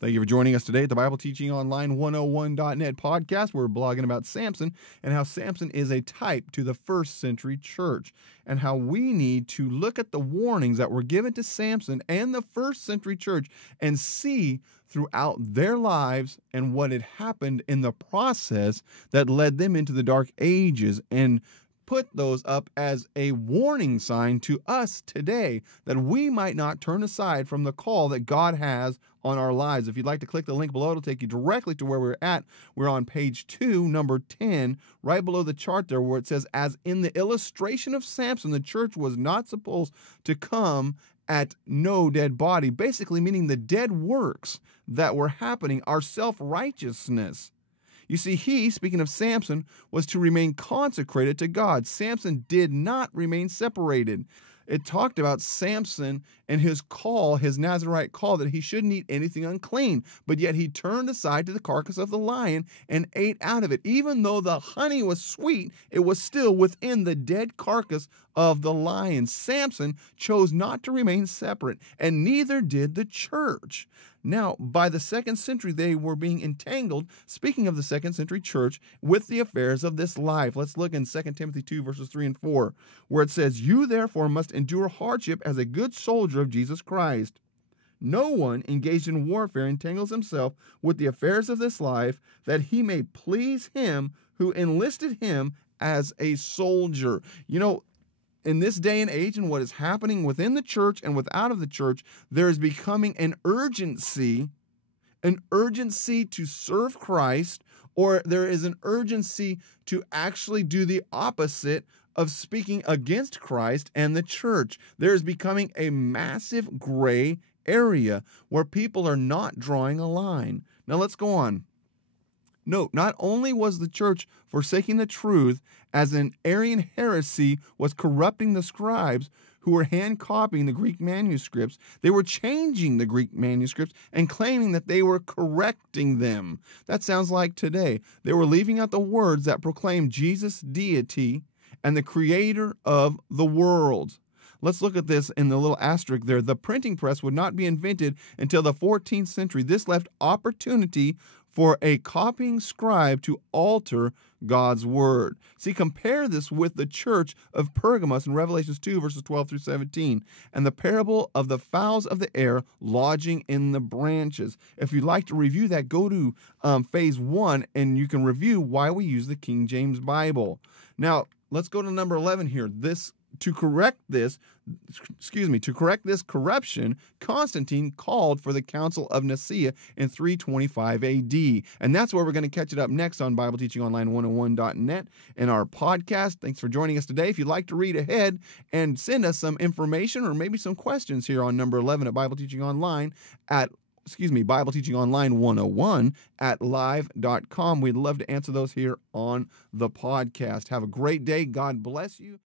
Thank you for joining us today at the Bible Teaching Online 101.net podcast. We're blogging about Samson and how Samson is a type to the first century church and how we need to look at the warnings that were given to Samson and the first century church and see throughout their lives and what had happened in the process that led them into the dark ages, and put those up as a warning sign to us today that we might not turn aside from the call that God has on our lives. If you'd like to click the link below, it'll take you directly to where we're at. We're on page 2, number 10, right below the chart there, where it says, as in the illustration of Samson, the church was not supposed to come at no dead body, basically meaning the dead works that were happening, our self-righteousness. You see, he, speaking of Samson, was to remain consecrated to God. Samson did not remain separated. It talked about Samson and his call, his Nazirite call, that he shouldn't eat anything unclean. But yet he turned aside to the carcass of the lion and ate out of it. Even though the honey was sweet, it was still within the dead carcass of the lion. Samson chose not to remain separate, and neither did the church. Now, by the 2nd century, they were being entangled, speaking of the 2nd century church, with the affairs of this life. Let's look in 2 Timothy 2, verses 3 and 4, where it says, you therefore must endure hardship as a good soldier of Jesus Christ. No one engaged in warfare entangles himself with the affairs of this life, that he may please him who enlisted him as a soldier. You know, in this day and age, and what is happening within the church and without of the church, there is becoming an urgency to serve Christ, or there is an urgency to actually do the opposite of speaking against Christ and the church. There is becoming a massive gray area where people are not drawing a line. Now let's go on. Note, not only was the church forsaking the truth, as an Arian heresy was corrupting the scribes who were hand copying the Greek manuscripts, they were changing the Greek manuscripts and claiming that they were correcting them. That sounds like today. They were leaving out the words that proclaim Jesus' deity and the creator of the world. Let's look at this in the little asterisk there. The printing press would not be invented until the 14th century. This left opportunity for a copying scribe to alter God's word. See, compare this with the church of Pergamos in Revelation 2, verses 12 through 17, and the parable of the fowls of the air lodging in the branches. If you'd like to review that, go to phase 1, and you can review why we use the King James Bible. Now, let's go to number 11 here. To correct this corruption, Constantine called for the Council of Nicaea in 325 AD. And that's where we're going to catch it up next on Bible Teaching Online 101.net in our podcast. Thanks for joining us today. If you'd like to read ahead and send us some information or maybe some questions here on number 11 at Bible Teaching Online Bible Teaching Online 101 at live.com. We'd love to answer those here on the podcast. Have a great day. God bless you.